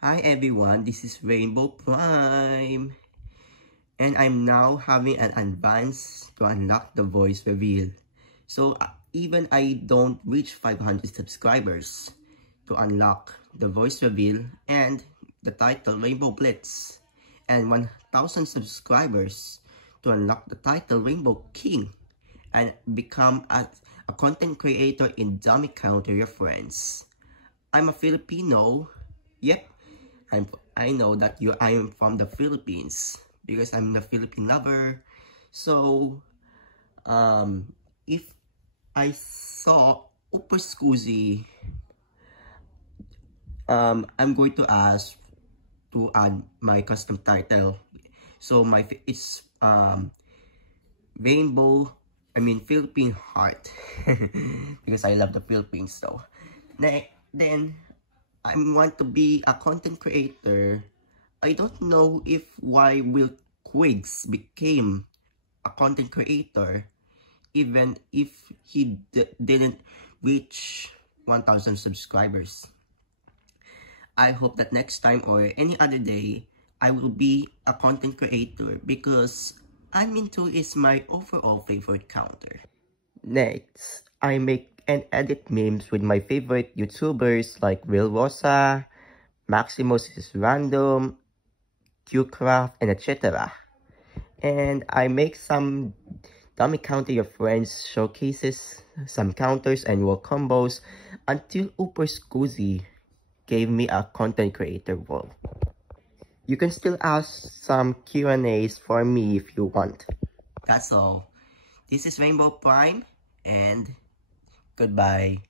Hi everyone, this is Rainbow Prime, and I'm now having an advance to unlock the voice reveal. So even I don't reach 500 subscribers to unlock the voice reveal and the title Rainbow Blitz, and 1000 subscribers to unlock the title Rainbow King and become a content creator in Dummy Counter Reference. I'm a Filipino. Yep, I know that I am from the Philippines because I'm the Philippine lover. So if I saw Upper Scusi, I'm going to ask to add my custom title. So it's Philippine Heart because I love the Philippines though. Then I want to be a content creator. I don't know if why Will Quigs became a content creator even if he didn't reach 1000 subscribers. I hope that next time or any other day I will be a content creator because I'm into is my overall favorite counter. Next, I make and edit memes with my favorite YouTubers like Will Rosa, Maximus is Random, Qcraft, and etc. And I make some dummy counter your friends showcases, some counters and wall combos until Upper Scusi gave me a content creator role. You can still ask some Q&As for me if you want. That's all. This is Rainbow Prime and goodbye.